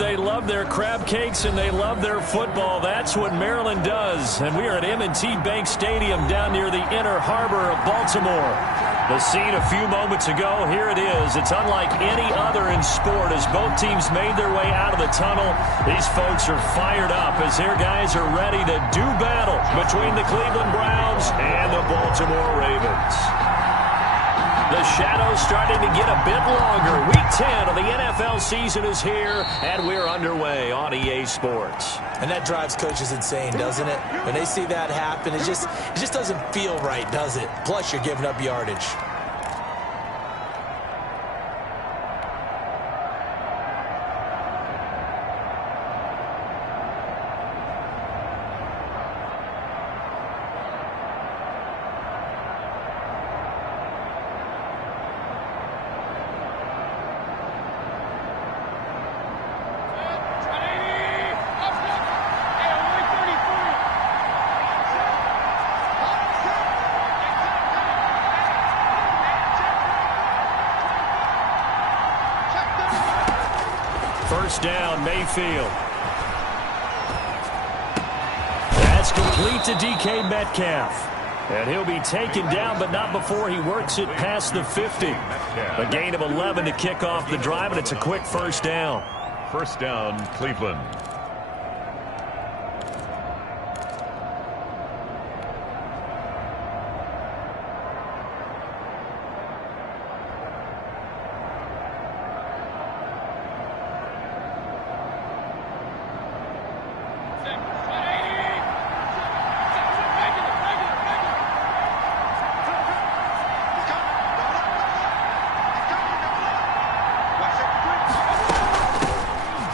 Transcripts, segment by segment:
they love their crab cakes and they love their football. That's what Maryland does. And we are at M&T Bank Stadium down near the inner harbor of Baltimore. The scene a few moments ago, here it is. It's unlike any other in sport as both teams made their way out of the tunnel. These folks are fired up as their guys are ready to do battle between the Cleveland Browns and the Baltimore Ravens. The shadow's starting to get a bit longer. Week 10 of the NFL season is here, and we're underway on EA Sports. And that drives coaches insane, doesn't it? When they see that happen, it just doesn't feel right, does it? Plus, you're giving up yardage. First down, Mayfield. That's complete to DK Metcalf. And he'll be taken down, but not before he works it past the 50. A gain of 11 to kick off the drive, and it's a quick first down. First down, Cleveland.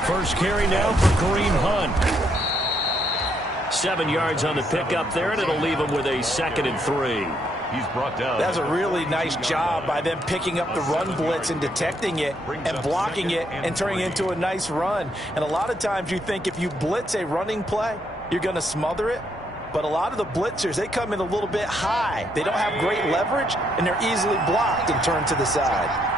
First carry now for Kareem Hunt. 7 yards on the pickup there, and it'll leave him with a 2nd and 3. He's brought down. That's a really nice job by them picking up the run blitz and detecting it and blocking it and turning it into a nice run. And a lot of times you think if you blitz a running play, you're going to smother it. But a lot of the blitzers, they come in a little bit high. They don't have great leverage, and they're easily blocked and turned to the side.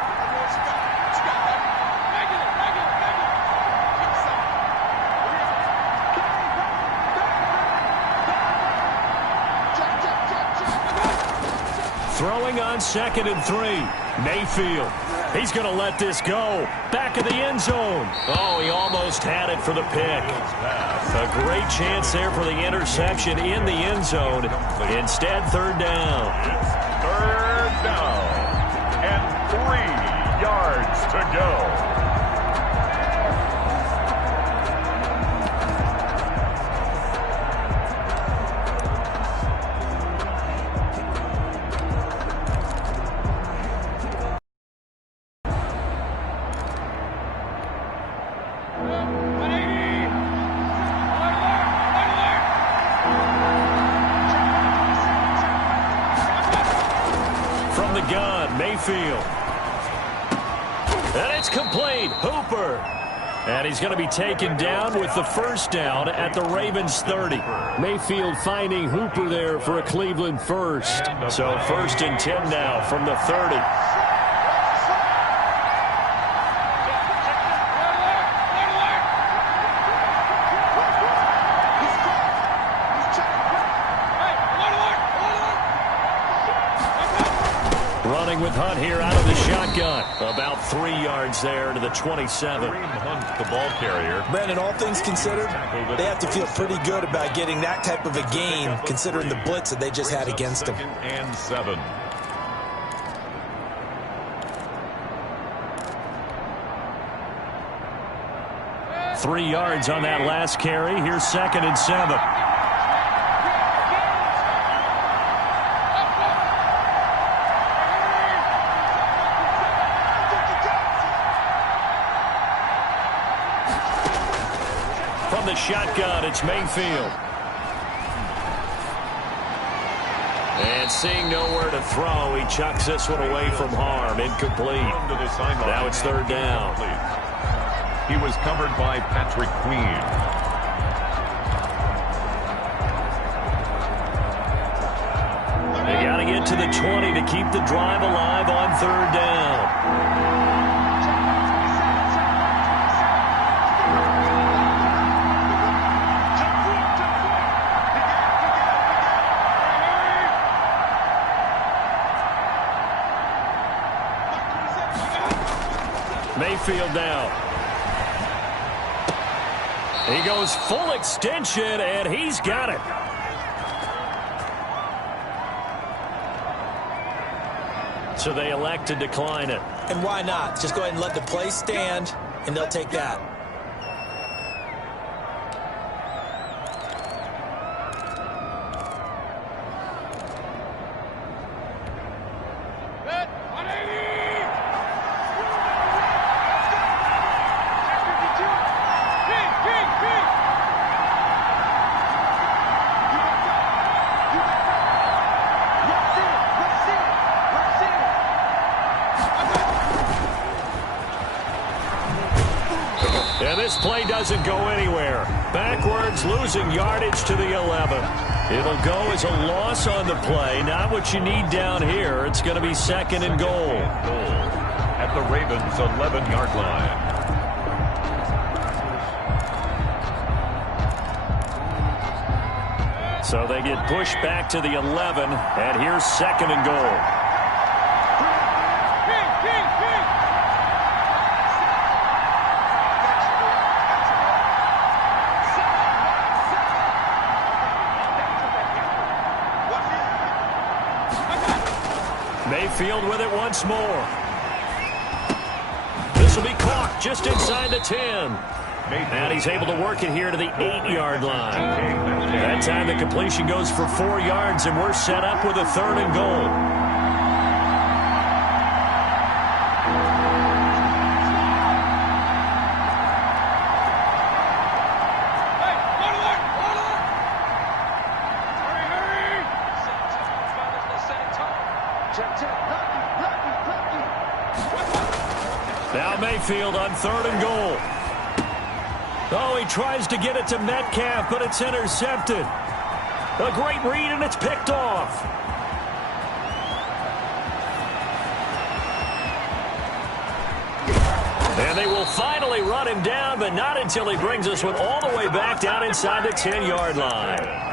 Throwing on 2nd and 3. Mayfield. He's going to let this go. Back of the end zone. Oh, he almost had it for the pick. A great chance there for the interception in the end zone. Instead, 3rd down. It's 3rd down. And 3 yards to go. From the gun, Mayfield. And it's complete. Hooper. And he's going to be taken down with the first down at the Ravens 30. Mayfield finding Hooper there for a Cleveland first. So 1st and 10 now from the 30. Running with Hunt here out of the shotgun. About 3 yards there to the 27. Hunt, the ball carrier. Brandon, all things considered, they have to feel pretty good about getting that type of a gain, considering the blitz that they just had against them. 2nd and 7. Three yards on that last carry. Here's 2nd and 7. From the shotgun, it's Mayfield. And seeing nowhere to throw, he chucks this one away from harm. Incomplete. Now it's 3rd down. He was covered by Patrick Queen. They got to get to the 20 to keep the drive alive on 3rd down. backfield now. He goes full extension, and he's got it. So they elect to decline it. And why not? Just go ahead and let the play stand, and they'll take that. And this play doesn't go anywhere. Backwards, losing yardage to the 11. It'll go as a loss on the play. Not what you need down here. It's going to be second and goal. At the Ravens' 11-yard line. So they get pushed back to the 11, and here's second and goal. Mayfield with it once more. This will be caught just inside the 10. And he's able to work it here to the 8-yard line. That time the completion goes for 4 yards, and we're set up with a third and goal. Now Mayfield on third and goal. Oh, he tries to get it to Metcalf, but it's intercepted. A great read, and it's picked off. And they will finally run him down, but not until he brings us one all the way back down inside the 10-yard line.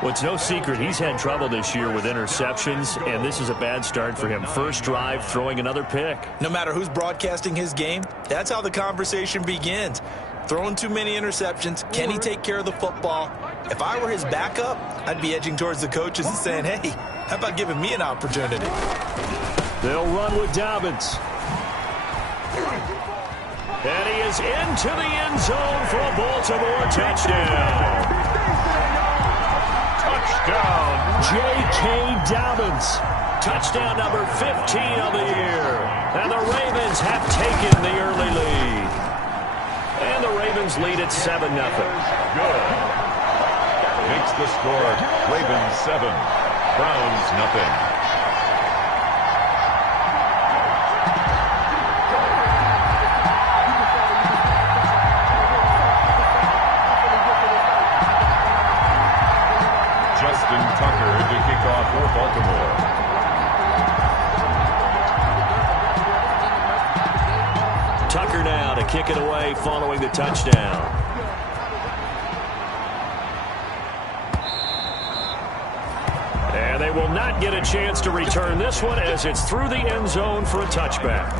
Well, it's no secret he's had trouble this year with interceptions, and this is a bad start for him. First drive, throwing another pick. No matter who's broadcasting his game, that's how the conversation begins. Throwing too many interceptions. Can he take care of the football? If I were his backup, I'd be edging towards the coaches and saying, hey, how about giving me an opportunity? They'll run with Dobbins. And he is into the end zone for a Baltimore touchdown. Touchdown, J.K. Dobbins. Touchdown number 15 of the year. And the Ravens have taken the early lead. And the Ravens lead at 7-0. Good. Makes the score Ravens 7, Browns nothing. Justin Tucker to kick off for Baltimore. Tucker now to kick it away following the touchdown. And they will not get a chance to return this one as it's through the end zone for a touchback.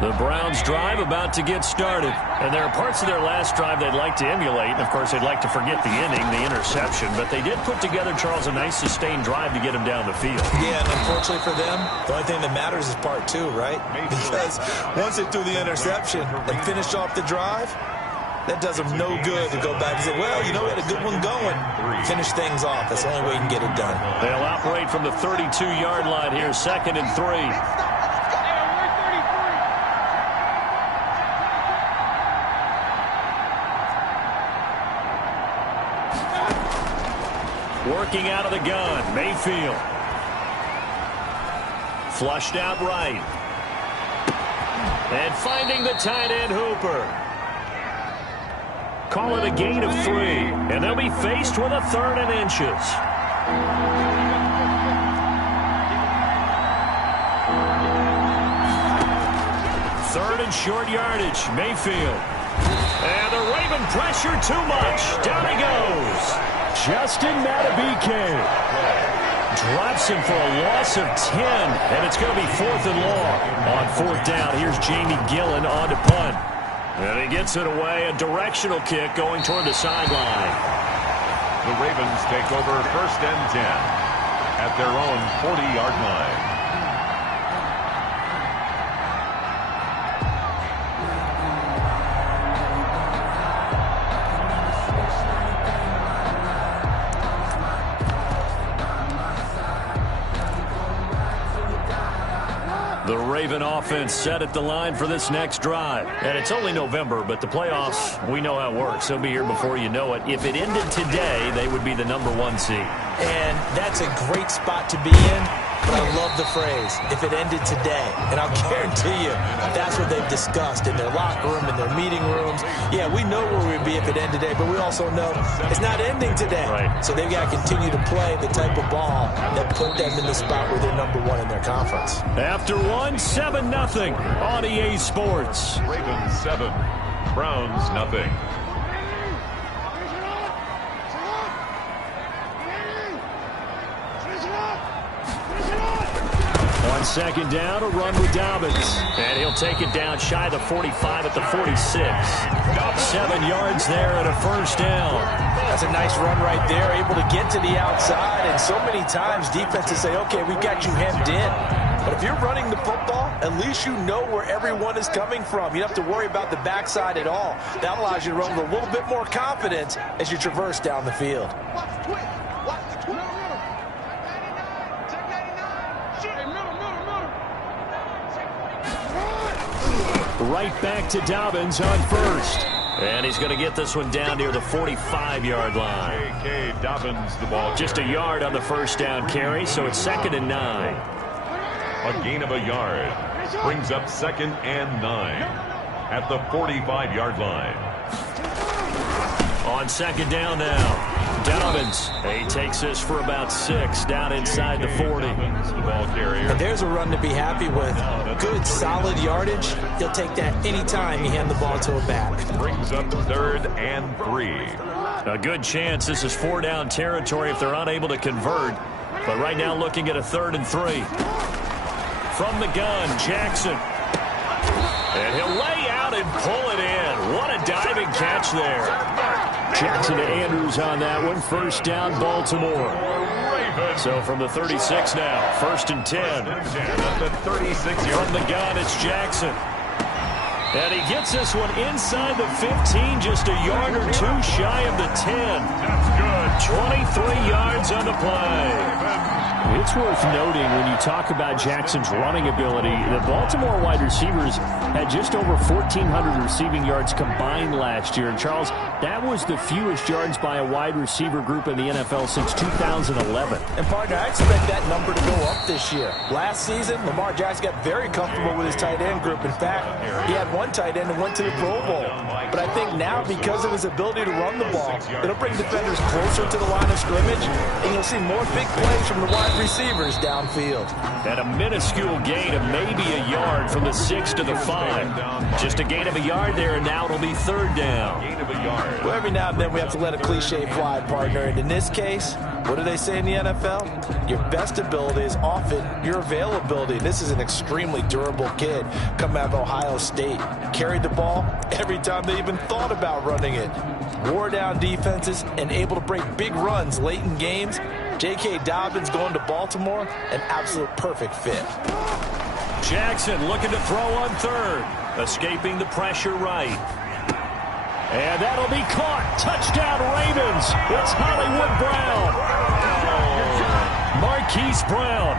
The Browns drive about to get started. And there are parts of their last drive they'd like to emulate. And, of course, they'd like to forget the inning, the interception. But they did put together, Charles, a nice sustained drive to get him down the field. Yeah, and unfortunately for them, the only thing that matters is part 2, right? Because once they threw the interception and finished off the drive, that does them no good to go back and say, well, you know, we had a good one going. Finish things off. That's the only way you can get it done. They'll operate from the 32-yard line here, 2nd and 3. Working out of the gun, Mayfield. Flushed out right. And finding the tight end, Hooper. Call it a gain of 3. And they'll be faced with a 3rd and inches. Third and short yardage. Mayfield. And the Raven pressure too much. Down he goes. Justin Matabike drops him for a loss of 10. And it's going to be 4th and long. On 4th down, here's Jamie Gillen on to punt. And he gets it away. A directional kick going toward the sideline. The Ravens take over 1st and 10 at their own 40-yard line. The Raven offense set at the line for this next drive. And it's only November, but the playoffs, we know how it works. They'll be here before you know it. If it ended today, they would be the #1 seed. And that's a great spot to be in, but I love the phrase, if it ended today. And I'll guarantee you, that's what they've discussed in their locker room, in their meeting rooms. Yeah, we know where we'd be if it ended today, but we also know it's not ending today. Right. So they've got to continue to play the type of ball that put them in the spot where they're #1 in their conference. After one, 7-0 on EA Sports. Ravens 7, Browns nothing. On 2nd down, a run with Dobbins. And he'll take it down shy of the 45 at the 46. 7 yards there and a 1st down. That's a nice run right there, able to get to the outside. And so many times defenses say, okay, we've got you hemmed in. But if you're running the football, at least you know where everyone is coming from. You don't have to worry about the backside at all. That allows you to run with a little bit more confidence as you traverse down the field. Right back to Dobbins on 1st. And he's going to get this one down near the 45-yard line. J.K. Dobbins, the ball. Just a yard on the 1st down carry, so it's 2nd and 9. A gain of a yard brings up 2nd and 9 at the 45-yard line. On 2nd down now, Dobbins. He takes this for about 6 down inside the 40. The ball carrier. And there's a run to be happy with. Good, solid yardage. He'll take that anytime you hand the ball to a back. Brings up 3rd and 3. A good chance this is 4 down territory if they're unable to convert. But right now looking at a 3rd and 3. From the gun, Jackson. And he'll lay out and pull it in. What a diving catch there. Jackson to Andrews on that one. 1st down, Baltimore. So from the 36 now, 1st and 10. At the 36-yard. From the gun, it's Jackson. And he gets this one inside the 15, just a yard or 2 shy of the 10. That's good. 23 yards on the play. It's worth noting when you talk about Jackson's running ability, the Baltimore wide receivers had just over 1,400 receiving yards combined last year. And, Charles, that was the fewest yards by a wide receiver group in the NFL since 2011. And, partner, I expect that number to go up this year. Last season, Lamar Jackson got very comfortable with his tight end group. In fact, he had one tight end and went to the Pro Bowl. But I think now, because of his ability to run the ball, it'll bring defenders closer to the line of scrimmage, and you'll see more big plays from the wide receivers downfield. And a minuscule gain of maybe a yard from the 6 to the 5. Just a gain of a yard there, and now it'll be 3rd down. Gain of a yard. Well, every now and then we have to let a cliche fly, partner. And in this case, what do they say in the NFL? Your best ability is often your availability. This is an extremely durable kid coming out of Ohio State. Carried the ball every time they even thought about running it. Wore down defenses and able to break big runs late in games. J.K. Dobbins going to Baltimore, an absolute perfect fit. Jackson looking to throw on 3rd. Escaping the pressure right. And that'll be caught. Touchdown Ravens. It's Hollywood Brown. Marquise Brown,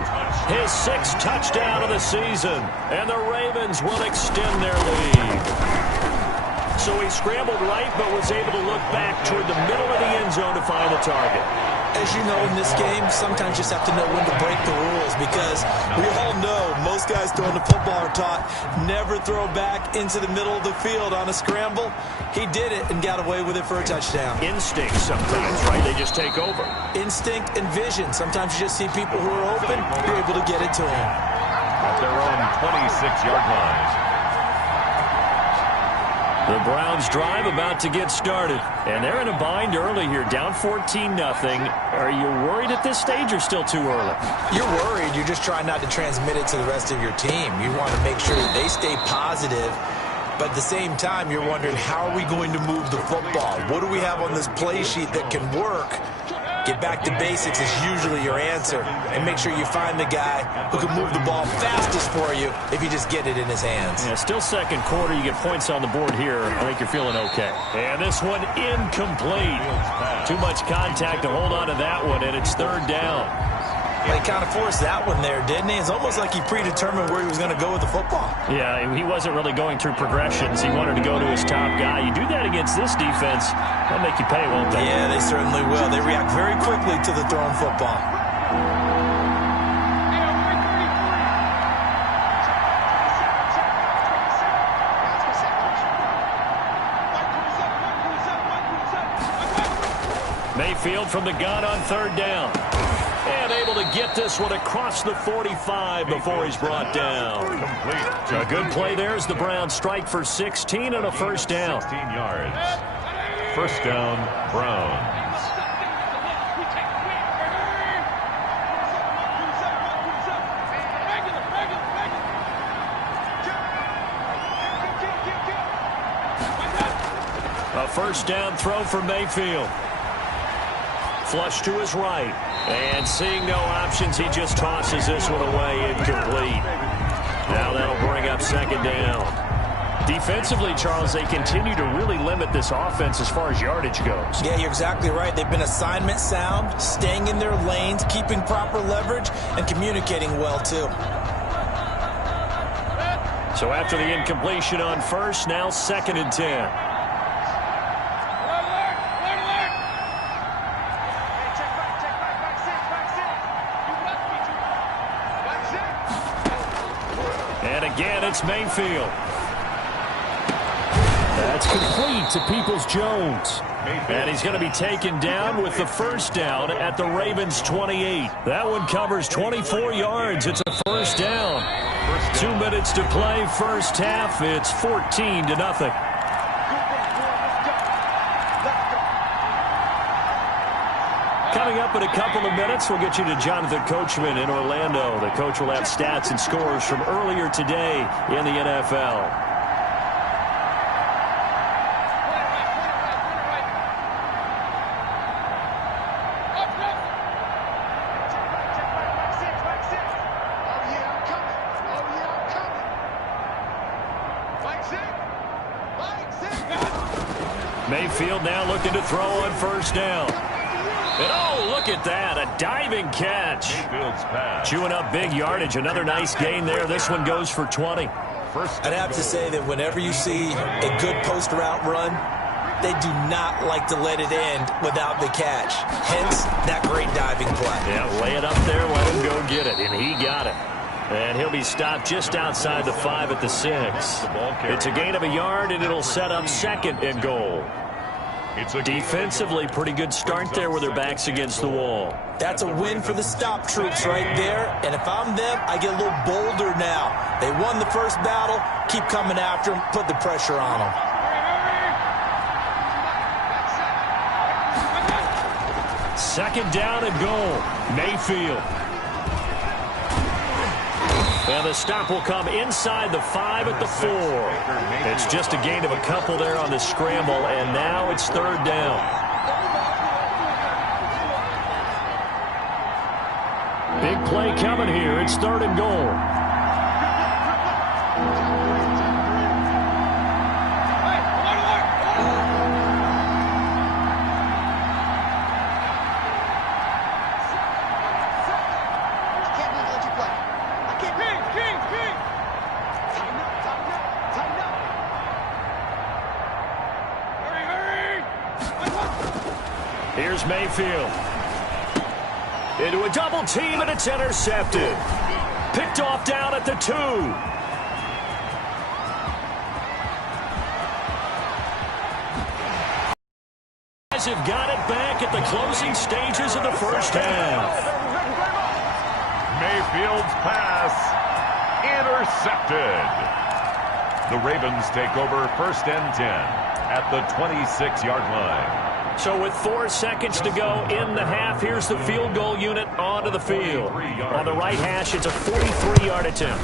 his 6th touchdown of the season. And the Ravens will extend their lead. So he scrambled right, but was able to look back toward the middle of the end zone to find the target. As you know, in this game, sometimes you just have to know when to break the rules, because we all know most guys throwing the football are taught never throw back into the middle of the field on a scramble. He did it and got away with it for a touchdown. Instinct sometimes, right? They just take over. Instinct and vision. Sometimes you just see people who are open, you're able to get it to them. At their own 26-yard line. The Browns drive about to get started, and they're in a bind early here, down 14-0. Are you worried at this stage or still too early? You're worried. You're just trying not to transmit it to the rest of your team. You want to make sure that they stay positive, but at the same time, you're wondering, how are we going to move the football? What do we have on this play sheet that can work? Get back to basics is usually your answer, and make sure you find the guy who can move the ball fastest for you if you just get it in his hands. Yeah, still second quarter. You get points on the board here. I think you're feeling okay. And this one incomplete. Too much contact to hold on to that one, and it's third down. Well, he kind of forced that one there, didn't he? It's almost like he predetermined where he was going to go with the football. Yeah, he wasn't really going through progressions. He wanted to go to his top guy. You do that against this defense, they'll make you pay, won't they? Yeah, they certainly will. They react very quickly to the thrown football. Mayfield from the gun on third down. And able to get this one across the 45 before he's brought down. A good play there as the Browns strike for 16 and a first down. 16 yards. First down, Browns. A first down throw for Mayfield. Flush to his right. And seeing no options, he just tosses this one away, incomplete. Now that'll bring up second down. Defensively, Charles, they continue to really limit this offense as far as yardage goes. Yeah, you're exactly right. They've been assignment sound, staying in their lanes, keeping proper leverage, and communicating well, too. So after the incompletion on first, now second and 10. Again, it's Mayfield. That's complete to Peoples-Jones. And he's going to be taken down with the first down at the Ravens' 28. That one covers 24 yards. It's a first down. 2 minutes to play first half. It's 14-0. Coming up in a couple of minutes, we'll get you to Jonathan Coachman in Orlando. The coach will have stats and scores from earlier today in the NFL. Mayfield now looking to throw on first down. And oh, look at that, a diving catch. Chewing up big yardage, another nice gain there. This one goes for 20. I'd have to say that whenever you see a good post route run, they do not like to let it end without the catch. Hence, that great diving play. Yeah, lay it up there, let him go get it, and he got it. And he'll be stopped just outside the 5 at the 6. It's a gain of a yard, and it'll set up second and goal. Defensively, pretty good start there with their backs against the wall. That's a win for the stop troops right there. And if I'm them, I get a little bolder now. They won the first battle. Keep coming after them. Put the pressure on them. Second down and goal. Mayfield. And the stop will come inside the 5 at the 4. It's just a gain of a couple there on the scramble, and now it's third down. Big play coming here. It's third and goal. Here's Mayfield. Into a double team, and it's intercepted. Picked off down at the 2. Guys have got it back at the closing stages of the first half. Mayfield's pass intercepted. The Ravens take over 1st and 10 at the 26-yard line. So with 4 seconds to go in the half, here's the field goal unit onto the field. On the right hash, it's a 43-yard attempt.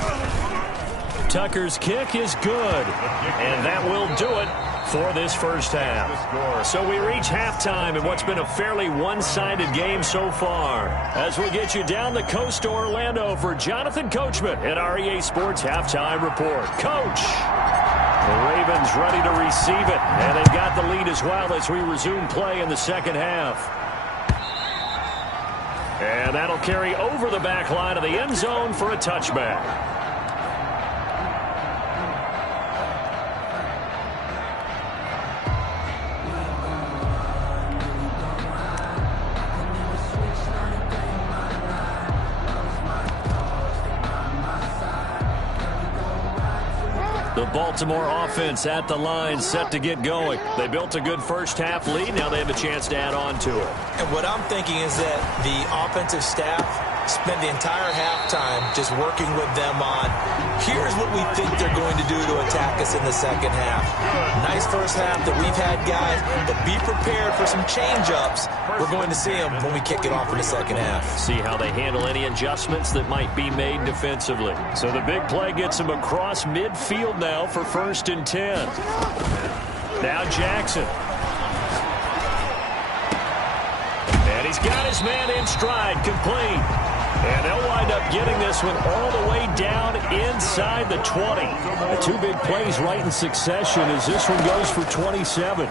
Tucker's kick is good, and that will do it for this first half. So we reach halftime in what's been a fairly one-sided game so far. As we get you down the coast to Orlando for Jonathan Coachman at REA Sports Halftime Report. Coach! The Ravens ready to receive it, and they've got the lead as well as we resume play in the second half. And that'll carry over the back line of the end zone for a touchback. The Baltimore offense at the line, set to get going. They built a good first half lead. Now they have a chance to add on to it. And what I'm thinking is that the offensive staff spent the entire halftime just working with them on, here's what we think they're going to do to attack us in the second half. Nice first half that we've had, guys, but be prepared for some change-ups. We're going to see them when we kick it off in the second half. See how they handle any adjustments that might be made defensively. So the big play gets them across midfield now for 1st and 10. Now Jackson. And he's got his man in stride, complete. And they'll wind up getting this one all the way down inside the 20. The 2 big plays right in succession as this one goes for 27.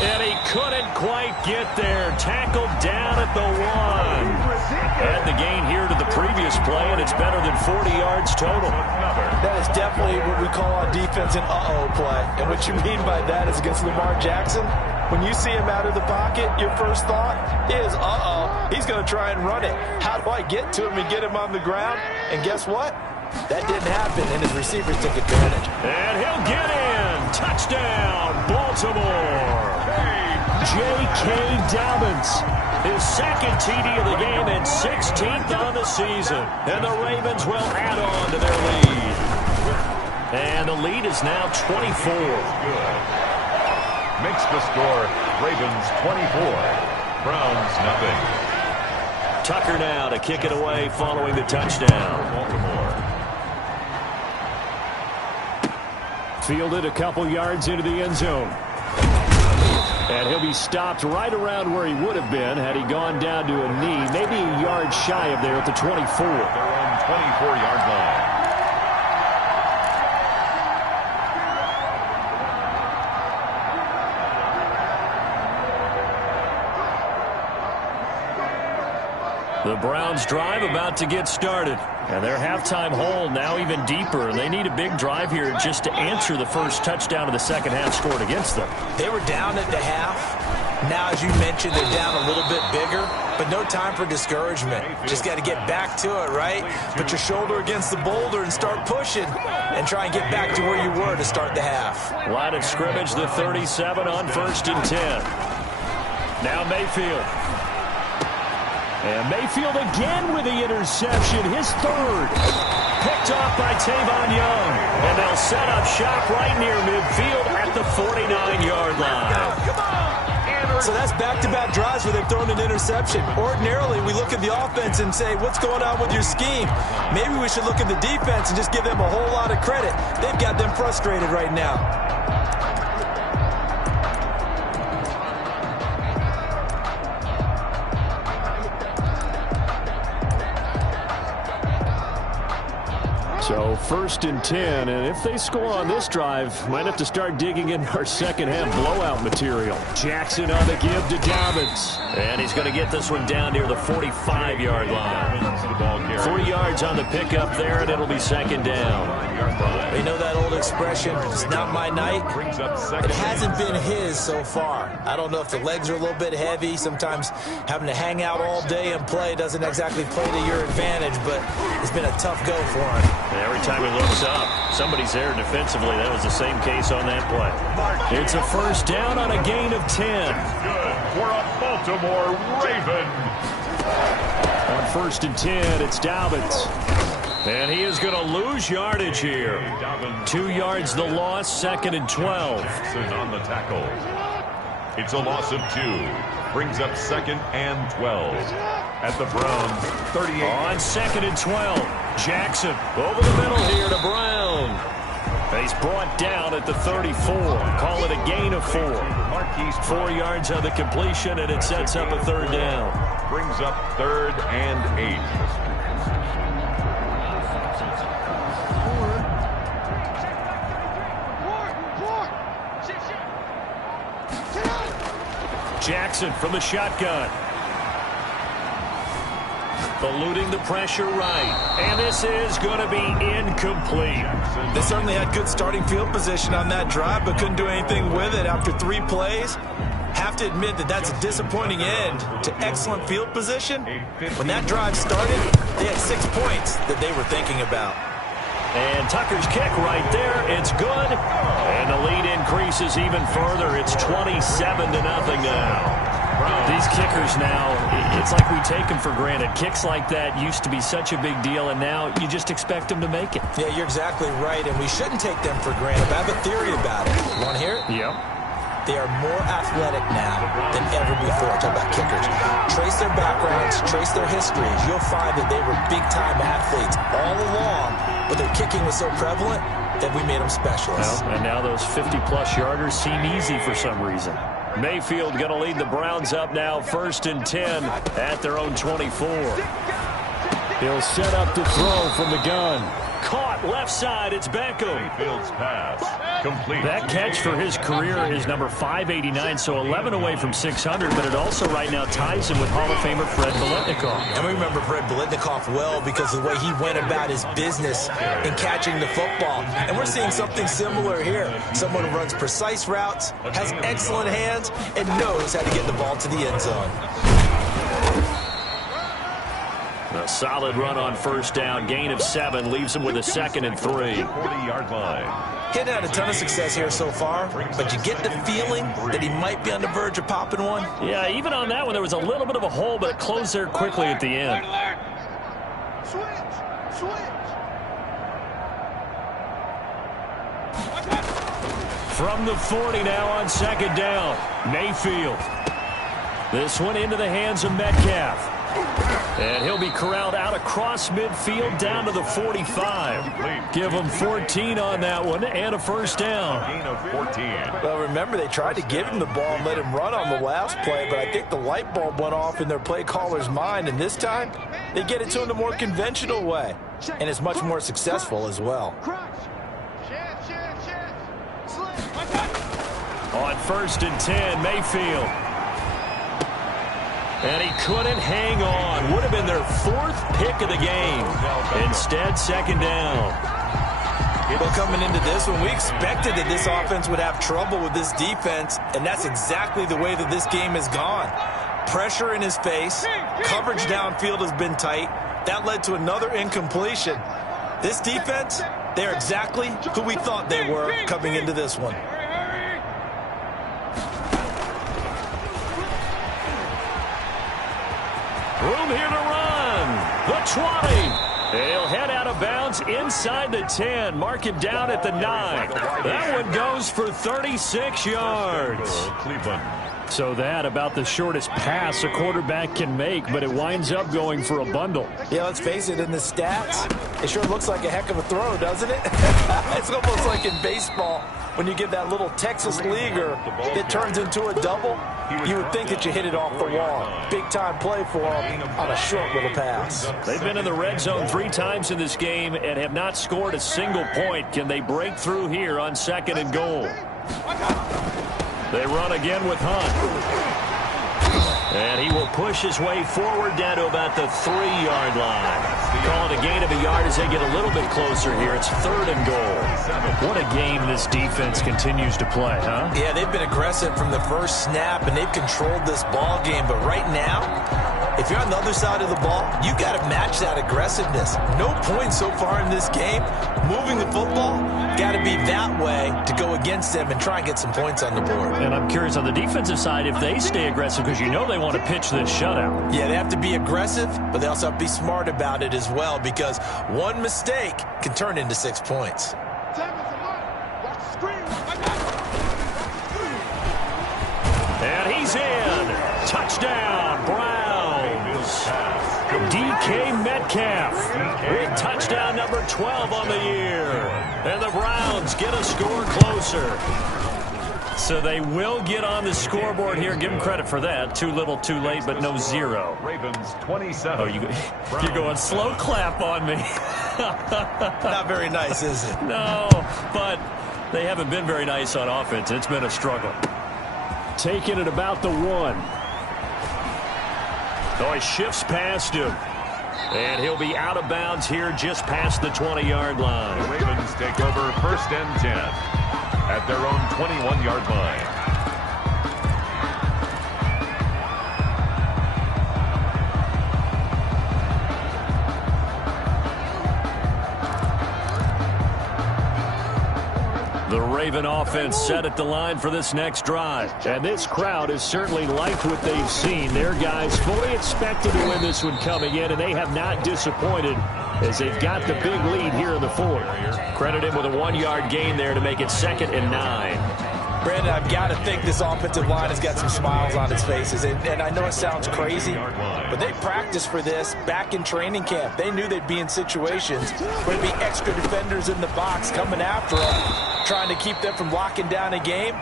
And he couldn't quite get there. Tackled down at the 1. Add the gain here to the previous play, and it's better than 40 yards total. That is definitely what we call on defense an uh-oh play. And what you mean by that is against Lamar Jackson, when you see him out of the pocket, your first thought is, uh-oh, he's going to try and run it. How do I get to him and get him on the ground? And guess what? That didn't happen, and his receivers took advantage. And he'll get in. Touchdown, Baltimore. J.K. Dobbins, his second TD of the game and 16th on the season. And the Ravens will add on to their lead. And the lead is now 24. Makes the score Ravens 24, Browns nothing. Tucker now to kick it away following the touchdown. Baltimore. Fielded a couple yards into the end zone. And he'll be stopped right around where he would have been had he gone down to a knee, maybe a yard shy of there at the 24. Their own 24-yard line. The Browns drive about to get started. And their halftime hole now even deeper. And they need a big drive here just to answer the first touchdown of the second half scored against them. They were down at the half. Now, as you mentioned, they're down a little bit bigger. But no time for discouragement. Just got to get back to it, right? Put your shoulder against the boulder and start pushing. And try and get back to where you were to start the half. Line of scrimmage, the 37 on 1st and 10. Now Mayfield. And Mayfield again with the interception, his third. Picked off by Tavon Young. And they'll set up shop right near midfield at the 49-yard line. So that's back-to-back drives where they've thrown an interception. Ordinarily, we look at the offense and say, what's going on with your scheme? Maybe we should look at the defense and just give them a whole lot of credit. They've got them frustrated right now. So 1st and 10, and if they score on this drive, might have to start digging in our second half blowout material. Jackson on the give to Dobbins. And he's going to get this one down near the 45-yard line. 3 yards on the pickup there, and it'll be second down. You know that old expression, it's not my night? It hasn't been his so far. I don't know if the legs are a little bit heavy. Sometimes having to hang out all day and play doesn't exactly play to your advantage, but it's been a tough go for him. And every time he looks up, somebody's there defensively. That was the same case on that play. It's a first down on a gain of 10. Good for a Baltimore Raven. On 1st and 10, it's Dobbins. And he is going to lose yardage here. 2 yards the loss, 2nd and 12. On the tackle. It's a loss of 2. Brings up 2nd and 12. At the Browns, 38. On 2nd and 12. Jackson over the middle here to Brown. He's brought down at the 34. Call it a gain of 4. 4 yards on the completion, and it sets up a 3rd down. Brings up 3rd and 8. Jackson from the shotgun. Eluding the pressure right. And this is going to be incomplete. They certainly had good starting field position on that drive, but couldn't do anything with it after 3 plays. Have to admit that that's a disappointing end to excellent field position. When that drive started, they had 6 points that they were thinking about. And Tucker's kick right there. It's good. And the lead increases even further. It's 27-0 now. These kickers now, it's like we take them for granted. Kicks like that used to be such a big deal, and now you just expect them to make it. Yeah, you're exactly right, and we shouldn't take them for granted. But I have a theory about it. You want to hear it? Yep. They are more athletic now than ever before. Talk about kickers. Trace their backgrounds, trace their histories. You'll find that they were big-time athletes all along, but their kicking was so prevalent that we made them specialists. Well, and now those 50-plus yarders seem easy for some reason. Mayfield going to lead the Browns up now, 1st and 10 at their own 24. He'll set up to throw from the gun. Caught left side. It's Beckham. Mayfield's pass complete. That catch for his career is number 589, so 11 away from 600, but it also right now ties him with Hall of Famer Fred Biletnikoff. And we remember Fred Biletnikoff well because of the way he went about his business in catching the football. And we're seeing something similar here. Someone who runs precise routes, has excellent hands, and knows how to get the ball to the end zone. A solid run on 1st down. Gain of 7 leaves him with a 2nd and 3. 40-yard line. He hadn't had a ton of success here so far, but you get the feeling that he might be on the verge of popping one. Yeah, even on that one, there was a little bit of a hole, but it closed there quickly at the end. From the 40 now on 2nd down. Mayfield. This one into the hands of Metcalf. And he'll be corralled out across midfield down to the 45. Give him 14 on that one and a 1st down. Gain of 14. Well, remember, they tried to give him the ball and let him run on the last play, but I think the light bulb went off in their play caller's mind, and this time they get it to him the more conventional way, and it's much more successful as well. On 1st and 10, Mayfield. And he couldn't hang on. Would have been their 4th pick of the game. Instead, 2nd down. Well, coming into this one, we expected that this offense would have trouble with this defense, and that's exactly the way that this game has gone. Pressure in his face. Coverage downfield has been tight. That led to another incompletion. This defense, they're exactly who we thought they were coming into this one. Room here to run. The 20. He'll head out of bounds inside the 10. Mark him down at the 9. That one goes for 36 yards. Cleveland. So that about the shortest pass a quarterback can make, but it winds up going for a bundle. Yeah, let's face it, in the stats, it sure looks like a heck of a throw, doesn't it? It's almost like in baseball when you give that little Texas leaguer that turns into a double. You would think that you hit it off the wall. Big-time play for him on a short little pass. They've been in the red zone 3 times in this game and have not scored a single point. Can they break through here on 2nd and goal? They run again with Hunt. And he will push his way forward down to about the 3-yard line. Call it a gain of a yard as they get a little bit closer here. It's 3rd and goal. What a game this defense continues to play, huh? Yeah, they've been aggressive from the first snap, and they've controlled this ball game. But right now, if you're on the other side of the ball, you got to match that aggressiveness. No points so far in this game. Moving the football, got to be that way to go against them and try and get some points on the board. And I'm curious on the defensive side if they stay aggressive, because you know they want to pitch this shutout. Yeah, they have to be aggressive, but they also have to be smart about it as well, because one mistake can turn into 6 points. And he's in. Touchdown, Browns. DK Metcalf with touchdown number 12 on the year. And the Browns get a score closer. So they will get on the scoreboard here. Give them credit for that. Too little, too late, but no zero. Ravens 27. Oh, you're going slow clap on me. Not very nice, is it? No, but they haven't been very nice on offense. It's been a struggle. Taking it about the 1. Oh, he shifts past him. And he'll be out of bounds here just past the 20-yard line. The Ravens take over 1st and 10 at their own 21-yard line. The Raven offense set at the line for this next drive. And this crowd has certainly liked what they've seen. Their guys fully expected to win this one coming in, and they have not disappointed as they've got the big lead here in the 4th. Credit him with a 1-yard gain there to make it 2nd and 9. Brandon, I've got to think this offensive line has got some smiles on its faces. And I know it sounds crazy, but they practiced for this back in training camp. They knew they'd be in situations where there'd be extra defenders in the box coming after them, trying to keep them from locking down a game.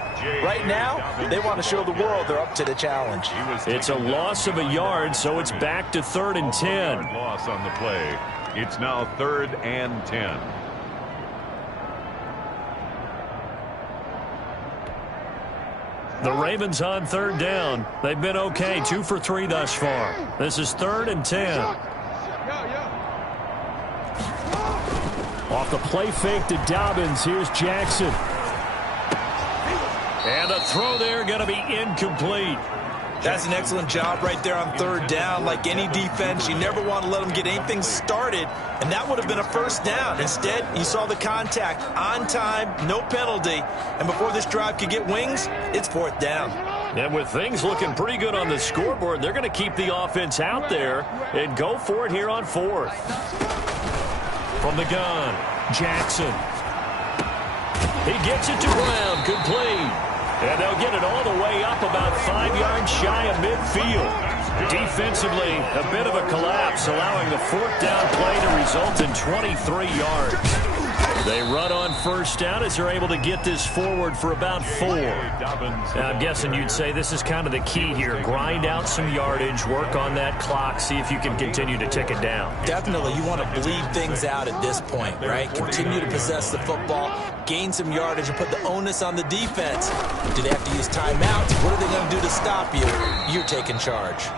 Right now, they want to show the world they're up to the challenge. It's a loss of a yard, so it's back to 3rd and 10. Loss on the play. It's now 3rd and 10. The Ravens on 3rd down. They've been okay, 2 for 3 thus far. This is 3rd and 10. Off the play fake to Dobbins. Here's Jackson. And the throw there going to be incomplete. That's an excellent job right there on 3rd down. Like any defense, you never want to let them get anything started, and that would have been a 1st down. Instead, you saw the contact on time, no penalty, and before this drive could get wings, it's 4th down. And with things looking pretty good on the scoreboard, they're going to keep the offense out there and go for it here on 4th. From the gun, Jackson. He gets it to Brown, complete. And they'll get it all the way up about 5 yards shy of midfield. Defensively, a bit of a collapse, allowing the 4th down play to result in 23 yards. They run on 1st down as they're able to get this forward for about 4. Now, I'm guessing you'd say this is kind of the key here. Grind out some yardage, work on that clock, see if you can continue to tick it down. Definitely, you want to bleed things out at this point, right? Continue to possess the football, gain some yardage, and put the onus on the defense. Do they have to use timeouts? What are they going to do to stop you? You're taking charge.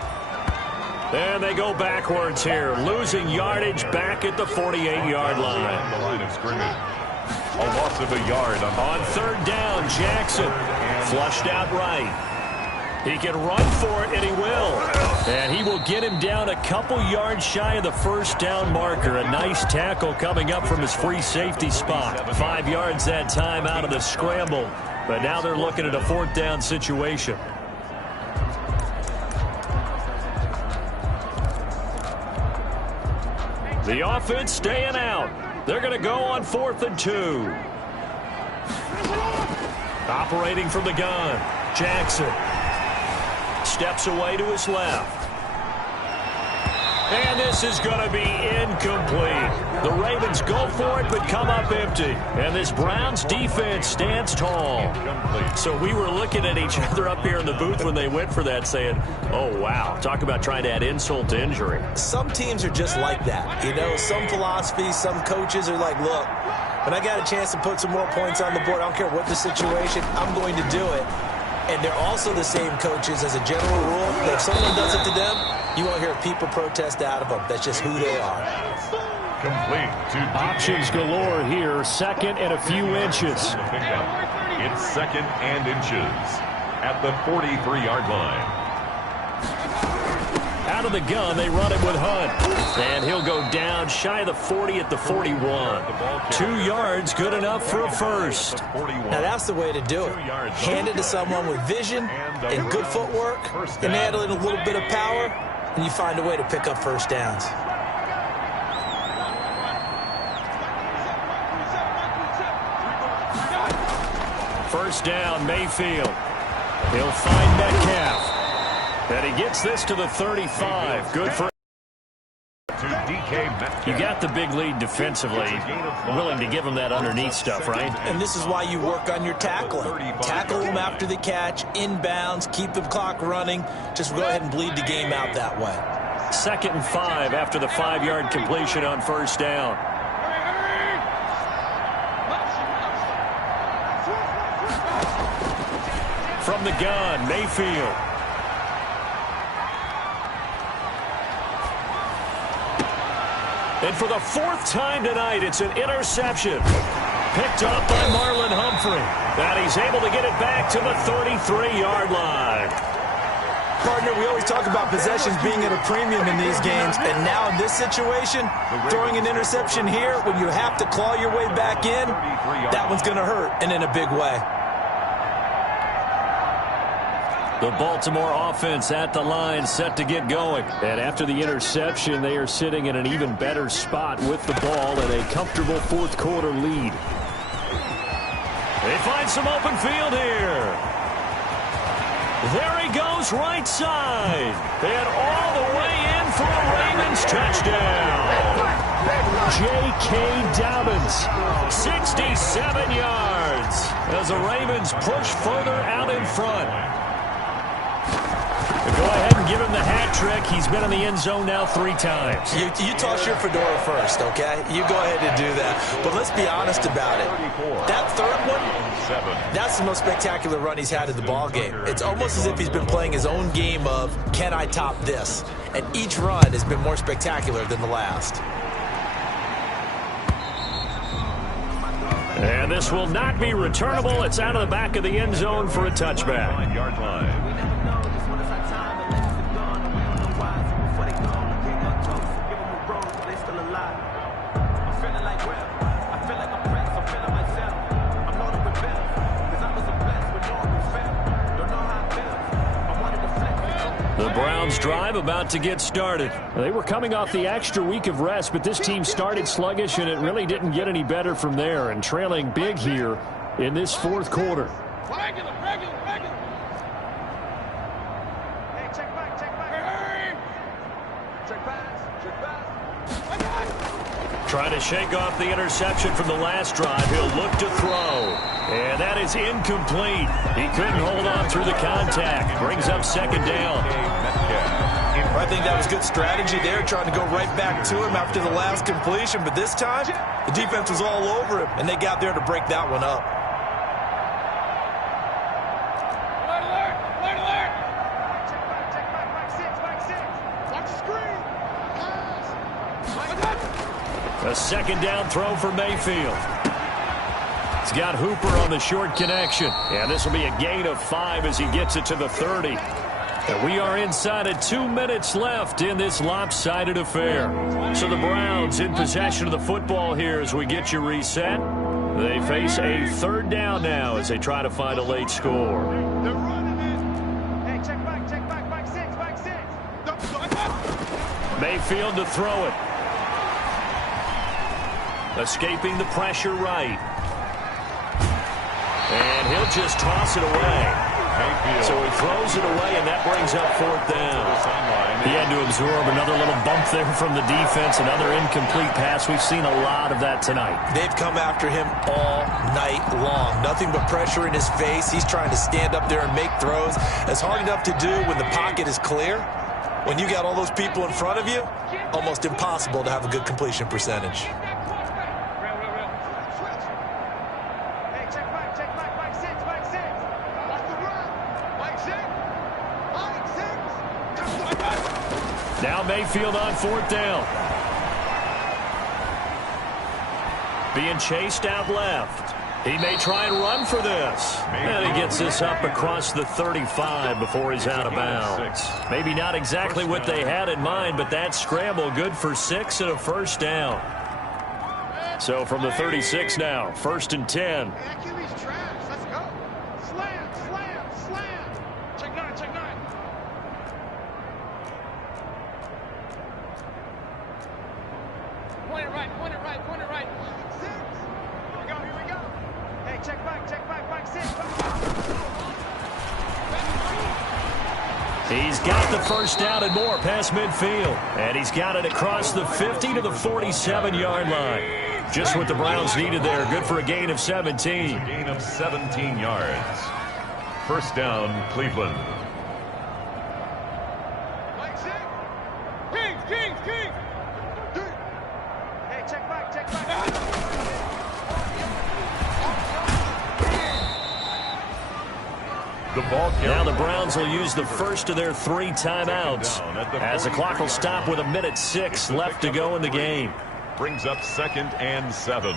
And they go backwards here, losing yardage back at the 48-yard line. The line of scrimmage. A loss of a yard on 3rd down. Jackson flushed out right. He can run for it, and he will. And he will get him down a couple yards shy of the 1st down marker. A nice tackle coming up from his free safety spot. 5 yards that time out of the scramble. But now they're looking at a 4th down situation. The offense staying out. They're going to go on 4th and 2. Operating from the gun, Jackson steps away to his left. And this is going to be incomplete. The Ravens go for it, but come up empty. And this Browns defense stands tall. So we were looking at each other up here in the booth when they went for that, saying, oh, wow, talk about trying to add insult to injury. Some teams are just like that. You know, some philosophies, some coaches are like, look, when I got a chance to put some more points on the board, I don't care what the situation, I'm going to do it. And they're also the same coaches as a general rule that if someone does it to them, you won't hear people protest out of them. That's just who they are. Complete to options galore here. 2nd and a few inches. It's 2nd and inches at the 43-yard line. Out of the gun, they run it with Hunt. And he'll go down shy of the 40 at the 41. 2 yards, good enough for a first. Now that's the way to do it. Hand it to someone with vision and good footwork, and add in a little bit of power, and you find a way to pick up first downs. First down, Mayfield. He'll find Metcalf. And he gets this to the 35. Good for you. Got the big lead defensively. Willing to give him that underneath stuff, right? And this is why you work on your tackling. Tackle them after the catch, inbounds, keep the clock running. Just go ahead and bleed the game out that way. 2nd and 5 after the 5-yard completion on first down. From the gun, Mayfield. And for the 4th time tonight, it's an interception. Picked up by Marlon Humphrey. And he's able to get it back to the 33-yard line. Partner, we always talk about possessions being at a premium in these games. And now in this situation, throwing an interception here when you have to claw your way back in, that one's going to hurt, and in a big way. The Baltimore offense at the line, set to get going. And after the interception, they are sitting in an even better spot with the ball and a comfortable 4th quarter lead. They find some open field here. There he goes, right side. And all the way in for a Ravens touchdown. J.K. Dobbins, 67 yards, as the Ravens push further out in front. Go ahead and give him the hat trick. He's been in the end zone now 3 times. You toss your fedora first, okay? You go ahead and do that. But let's be honest about it. That 3rd one, that's the most spectacular run he's had in the ballgame. It's almost as if he's been playing his own game of, can I top this? And each run has been more spectacular than the last. And this will not be returnable. It's out of the back of the end zone for a touchback. 9-yard line. The Browns drive about to get started. They were coming off the extra week of rest, but this team started sluggish, and it really didn't get any better from there, and trailing big here in this 4th quarter. Regular. Hey, check back. Hey. Check pass. Trying to shake off the interception from the last drive. He'll look to throw. And that is incomplete. He couldn't hold on through the contact. Brings up 2nd down. I think that was good strategy there, trying to go right back to him after the last completion. But this time, the defense was all over him, and they got there to break that one up. Alert. Check back. Back six. Watch the screen. A 2nd down throw for Mayfield. He's got Hooper on the short connection. And this will be a gain of 5 as he gets it to the 30. And we are inside of 2 minutes left in this lopsided affair. So the Browns in possession of the football here as we get you reset. They face a 3rd down now as they try to find a late score. They're running it. Hey, check back. Back six. Mayfield to throw it. Escaping the pressure right. And he'll just toss it away. So he throws it away, and that brings up 4th down. He had to absorb another little bump there from the defense, another incomplete pass. We've seen a lot of that tonight. They've come after him all night long. Nothing but pressure in his face. He's trying to stand up there and make throws. It's hard enough to do when the pocket is clear. When you got all those people in front of you, almost impossible to have a good completion percentage. Now Mayfield on 4th down. Being chased out left. He may try and run for this. And he gets this up across the 35 before he's out of bounds. Maybe not exactly what they had in mind, but that scramble good for 6 and a first down. So from the 36 now, 1st and 10. That QB's trash. Let's go. Slam, slam, slam. Check 9, check 9. Point it right, point it right, point it right. 6. Here we go, here we go. Hey, check back, 6. He's got the first down and more past midfield. And he's got it across the 50 to the 47-yard line. Just what the Browns needed there. Good for a gain of 17. A gain of 17 yards. First down, Cleveland. Kings. Hey, check back, check back. The ball now the Browns will use the first of their 3 timeouts as the clock will stop with 1:06 left to go in the game. Brings up 2nd and 7.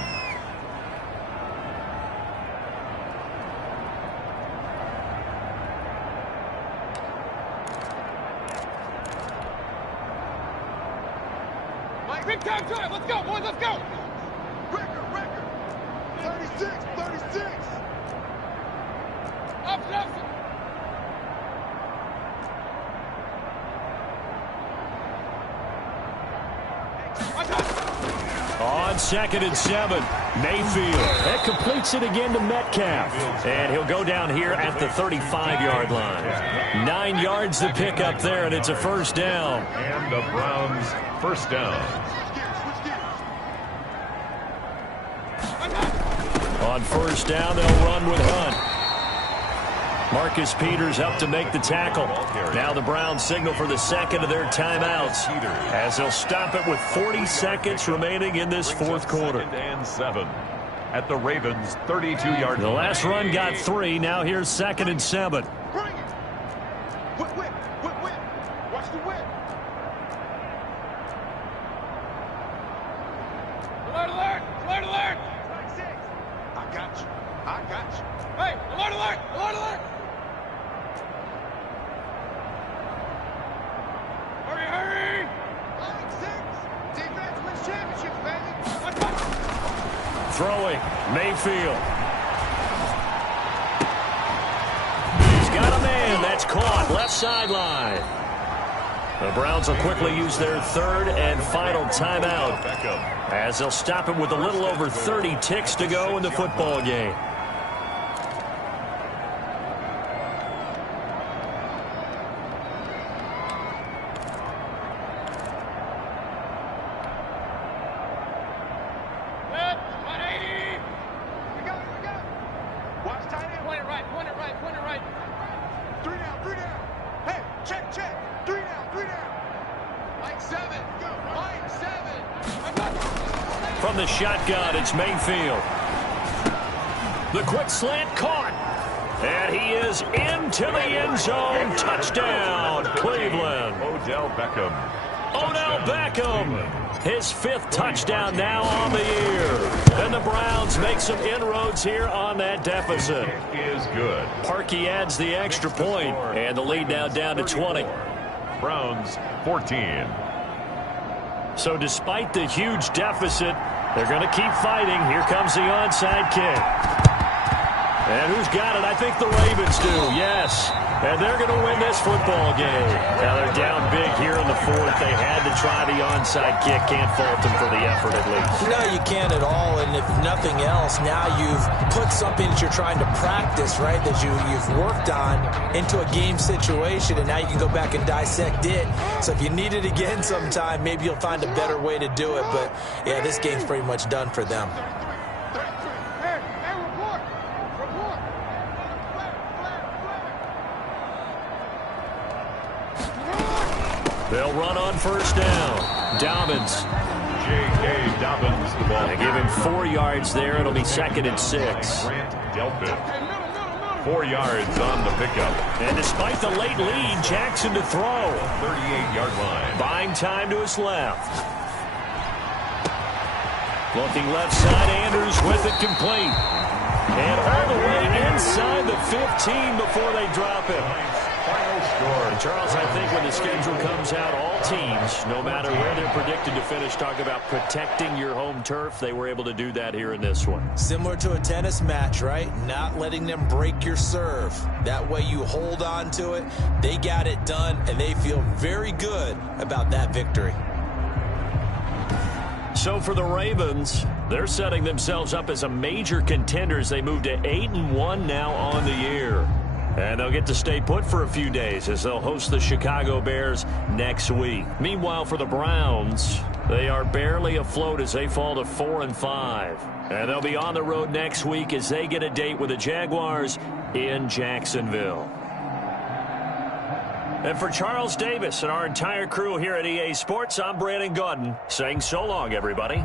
Mike, big time drive. Let's go, boys, let's go. Record. 36. Up. On 2nd and 7, Mayfield. That completes it again to Metcalf. And he'll go down here at the 35-yard line. 9 yards to pick up there, and it's a first down. And the Browns first down. On first down, they'll run with Hunt. Marcus Peters up to make the tackle. Now the Browns signal for the second of their timeouts as they'll stop it with 40 seconds remaining in this fourth quarter. 2nd and 7 at the Ravens' 32-yard line. The last run got 3. Now here's 2nd and 7. Bring it. Whip. Watch the whip. Alert. Strike 6. I got you. Hey, alert. Hurry. Line 6. Defense wins championships, baby. Throwing, Mayfield. He's got a man. That's caught. Left sideline. The Browns will quickly use their 3rd and final timeout as they'll stop it with a little over 30 ticks to go in the football game. From the shotgun, it's Mayfield. The quick slant caught. And he is into the end zone. Touchdown, Cleveland. Odell Beckham. His 5th touchdown now on the year. And the Browns make some inroads here on that deficit. It is good. Parkey adds the extra point, and the lead now down to 20. Browns 14. So despite the huge deficit, they're going to keep fighting. Here comes the onside kick. And who's got it? I think the Ravens do, yes. And they're going to win this football game. Now they're down big here in the 4th. They had to try the onside kick. Can't fault them for the effort at least. No, you can't at all. And if nothing else, now you've put something that you're trying to practice, right, that you've worked on into a game situation, and now you can go back and dissect it. So if you need it again sometime, maybe you'll find a better way to do it. But, yeah, this game's pretty much done for them. They'll run on first down. Dobbins. J.K. Dobbins, the ball. They give him 4 yards there. It'll be 2nd and 6. Grant Delpit. 4 yards on the pickup. And despite the late lead, Jackson to throw. 38-yard line. Buying time to his left. Looking left side, Andrews with it complete. And all the way inside the 15 before they drop him. Final score. And Charles, I think when the schedule comes out, all teams, no matter where they're predicted to finish, talk about protecting your home turf. They were able to do that here in this one. Similar to a tennis match, right? Not letting them break your serve. That way you hold on to it. They got it done, and they feel very good about that victory. So for the Ravens, they're setting themselves up as a major contender as they move to 8-1 now on the year. And they'll get to stay put for a few days as they'll host the Chicago Bears next week. Meanwhile, for the Browns, they are barely afloat as they fall to 4-5. And they'll be on the road next week as they get a date with the Jaguars in Jacksonville. And for Charles Davis and our entire crew here at EA Sports, I'm Brandon Gaudin saying so long, everybody.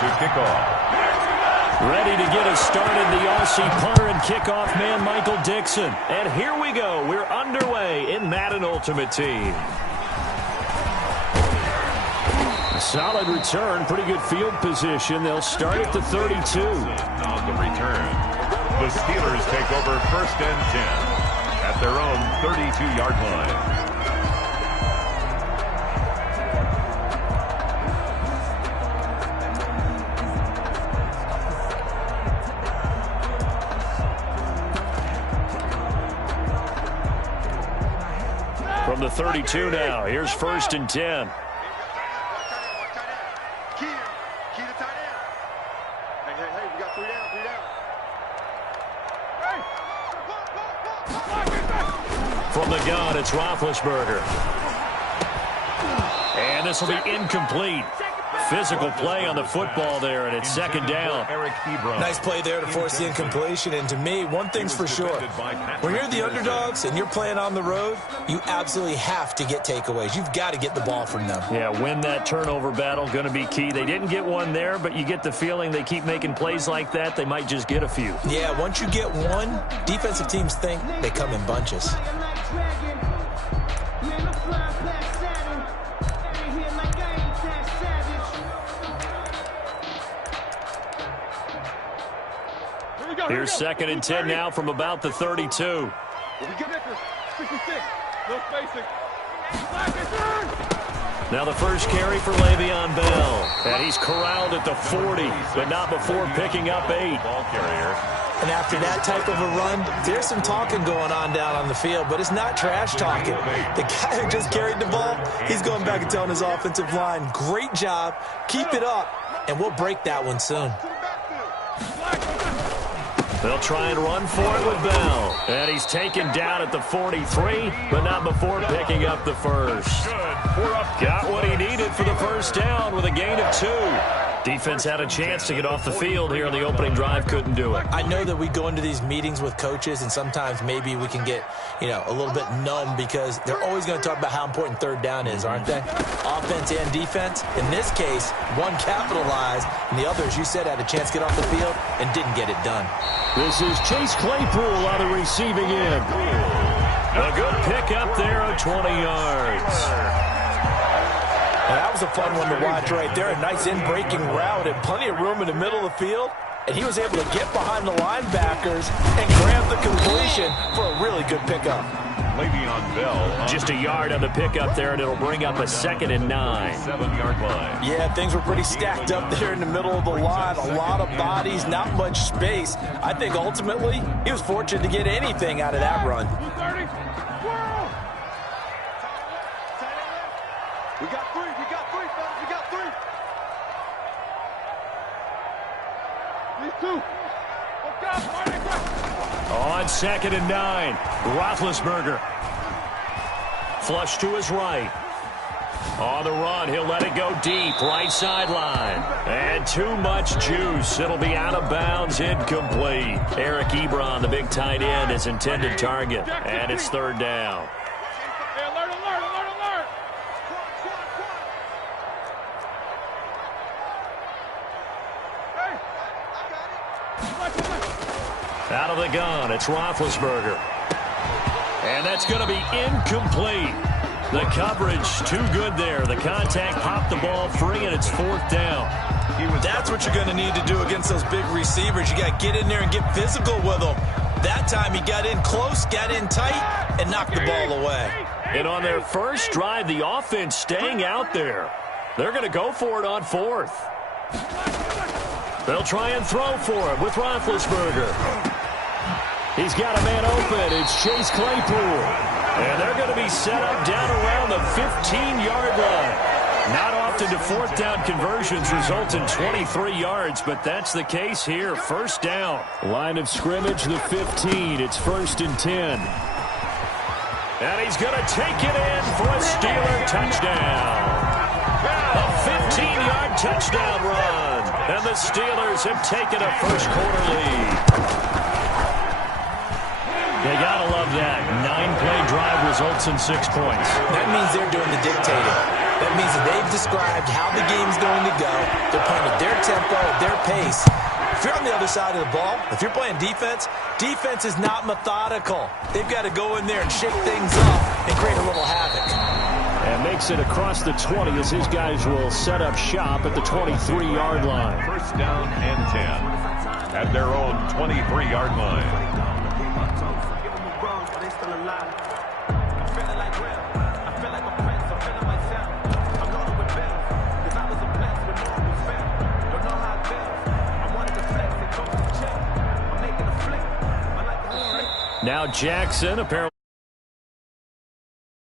to kick off. Ready to get us started, the Aussie punter and kickoff man, Michael Dixon. And here we go. We're underway in Madden Ultimate Team. Solid return, pretty good field position. They'll start at the 32. On the return, the Steelers take over 1st and 10 at their own 32-yard line. From the 32 now, here's 1st and 10. From the gun, it's Roethlisberger. And this will be incomplete. Physical play on the football there, and it's 2nd down. Nice play there to force the incompletion. And to me, one thing's for sure. When you're the underdogs and you're playing on the road, you absolutely have to get takeaways. You've got to get the ball from them. Yeah, win that turnover battle, going to be key. They didn't get one there, but you get the feeling they keep making plays like that, they might just get a few. Yeah, once you get one, defensive teams think they come in bunches. Here's 2nd and 10 now from about the 32. Now the first carry for Le'Veon Bell. And he's corralled at the 40, but not before picking up 8. Ball carrier. And after that type of a run, there's some talking going on down on the field, but it's not trash talking. The guy who just carried the ball, he's going back and telling his offensive line, great job, keep it up, and we'll break that one soon. They'll try and run for it with Bell. And he's taken down at the 43, but not before picking up the first. Got what he needed for the first down with a gain of 2. Defense had a chance to get off the field here on the opening drive, couldn't do it. I know that we go into these meetings with coaches, and sometimes maybe we can get, a little bit numb because they're always going to talk about how important 3rd down is, aren't they? Offense and defense. In this case, one capitalized, and the other, as you said, had a chance to get off the field and didn't get it done. This is Chase Claypool on the receiving end. A good pick up there of 20 yards. And that was a fun one to watch right there. A nice in-breaking route and plenty of room in the middle of the field. And he was able to get behind the linebackers and grab the completion for a really good pickup. Le'Veon Bell. Just a yard on the pickup there, and it'll bring up a 2nd and 9. 7-yard line. Yeah, things were pretty stacked up there in the middle of the line. A lot of bodies, not much space. I think ultimately he was fortunate to get anything out of that run. We got 3, fellas, we got 3. These 2. On 2nd and 9, Roethlisberger. Flush to his right. On the run, he'll let it go deep, right sideline. And too much juice. It'll be out of bounds, incomplete. Eric Ebron, the big tight end, his intended target. And it's 3rd down. Out of the gun, it's Roethlisberger. And that's going to be incomplete. The coverage too good there. The contact popped the ball free, and it's 4th down. That's what you're going to need to do against those big receivers. You got to get in there and get physical with them. That time he got in close, got in tight, and knocked the ball away. And on their first drive, the offense staying out there. They're going to go for it on 4th. They'll try and throw for it with Roethlisberger. He's got a man open. It's Chase Claypool. And they're going to be set up down around the 15-yard line. Not often do 4th down conversions result in 23 yards, but that's the case here. 1st down. Line of scrimmage, the 15. It's 1st and 10. And he's going to take it in for a Steeler touchdown. A 15-yard touchdown run. And the Steelers have taken a first-quarter lead. You gotta love that. 9-play drive results in 6 points. That means they're doing the dictating. That means that they They've described how the game's going to go. They're playing at their tempo, at their pace. If you're on the other side of the ball, if you're playing defense, defense is not methodical. They've got to go in there and shake things up and create a little havoc. And makes it across the 20 as his guys will set up shop at the 23-yard line. First down and 10 at their own 23-yard line. Now Jackson apparently